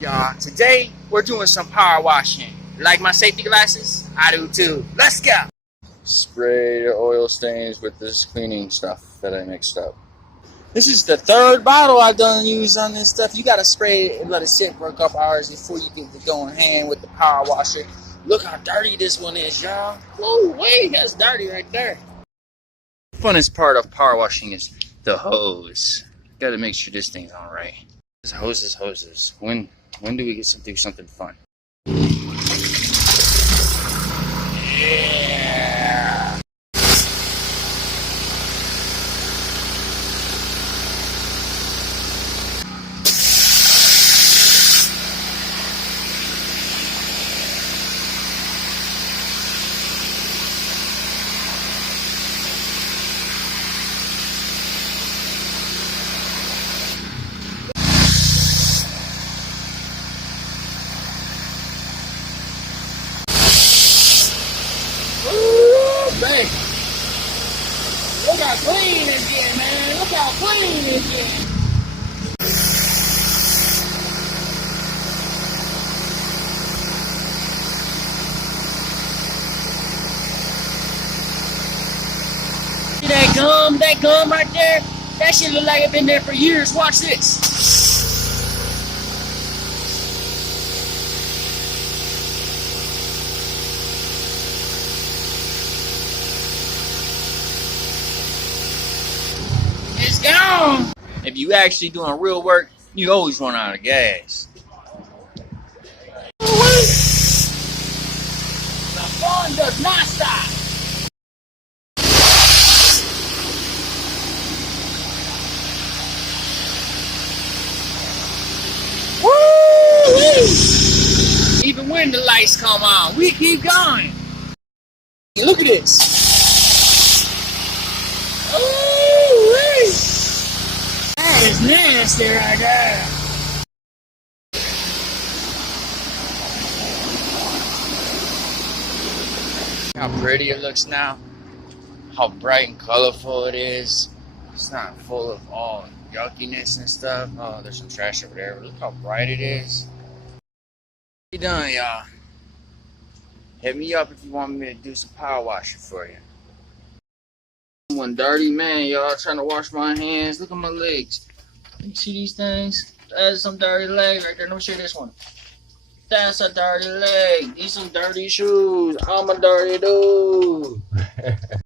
Y'all, today we're doing some power washing. Like my safety glasses? I do too. Let's go! Spray the oil stains with this cleaning stuff that I mixed up. This is the third bottle I've done use on this stuff. You gotta spray it and let it sit for a couple hours before you get to going hand with the power washer. Look how dirty this one is, y'all. Whoa, way, that's dirty right there. The funnest part of power washing is the hose. Gotta make sure this thing's on right. This hoses. When do we get to do something fun? Yeah. Hey, look how clean it's getting, man. Look how clean it's getting. See that gum right there? That shit look like it's been there for years. Watch this. It's gone. If you actually doing real work, you always run out of gas. The fun does not stop. Woo! Even when the lights come on, we keep going. Look at this. Ooh-wee. That is nasty right there. How pretty it looks now. How bright and colorful it is. It's not full of all yuckiness and stuff. Oh, there's some trash over there. But look how bright it is. We done, y'all. Hit me up if you want me to do some power washing for you. One dirty man, y'all, trying to wash my hands. Look at my legs. You see these things? That's some dirty leg right there. Let me show you this one. That's a dirty leg. These some dirty shoes. I'm a dirty dude.